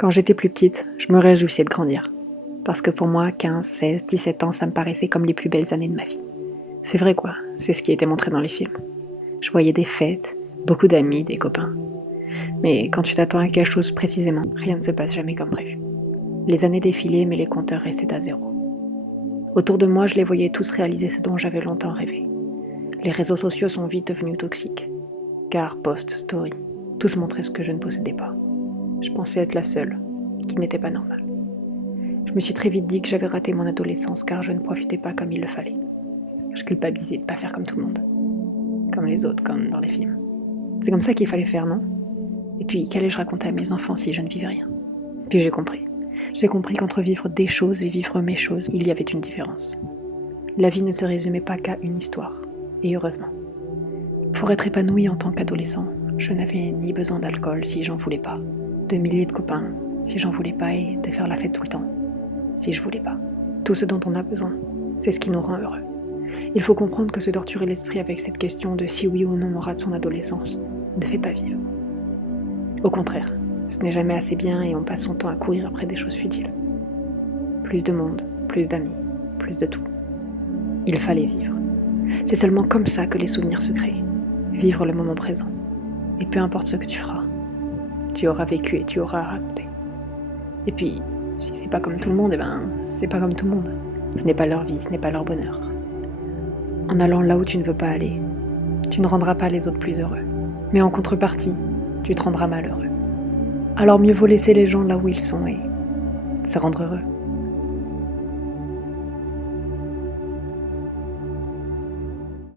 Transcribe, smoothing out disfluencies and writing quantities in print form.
Quand j'étais plus petite, je me réjouissais de grandir. Parce que pour moi, 15, 16, 17 ans, ça me paraissait comme les plus belles années de ma vie. C'est vrai quoi, c'est ce qui était montré dans les films. Je voyais des fêtes, beaucoup d'amis, des copains. Mais quand tu t'attends à quelque chose précisément, rien ne se passe jamais comme prévu. Les années défilaient, mais les compteurs restaient à zéro. Autour de moi, je les voyais tous réaliser ce dont j'avais longtemps rêvé. Les réseaux sociaux sont vite devenus toxiques. Car post, story, tous montraient ce que je ne possédais pas. Je pensais être la seule, qui n'était pas normale. Je me suis très vite dit que j'avais raté mon adolescence car je ne profitais pas comme il le fallait. Je culpabilisais de ne pas faire comme tout le monde. Comme les autres, comme dans les films. C'est comme ça qu'il fallait faire, non? Et puis, qu'allais-je raconter à mes enfants si je ne vivais rien? Puis j'ai compris. J'ai compris qu'entre vivre des choses et vivre mes choses, il y avait une différence. La vie ne se résumait pas qu'à une histoire. Et heureusement. Pour être épanouie en tant qu'adolescent, je n'avais ni besoin d'alcool si j'en voulais pas, de milliers de copains si j'en voulais pas et de faire la fête tout le temps si je voulais pas. Tout ce dont on a besoin, c'est ce qui nous rend heureux. Il faut comprendre que se torturer l'esprit avec cette question de si oui ou non on rate son adolescence ne fait pas vivre. Au contraire, ce n'est jamais assez bien et on passe son temps à courir après des choses futiles. Plus de monde, plus d'amis, plus de tout. Il fallait vivre. C'est seulement comme ça que les souvenirs se créent. Vivre le moment présent. Et peu importe ce que tu feras, tu auras vécu et tu auras raconté. Et puis, si c'est pas comme tout le monde, c'est pas comme tout le monde. Ce n'est pas leur vie, ce n'est pas leur bonheur. En allant là où tu ne veux pas aller, tu ne rendras pas les autres plus heureux. Mais en contrepartie, tu te rendras malheureux. Alors mieux vaut laisser les gens là où ils sont et se rendre heureux.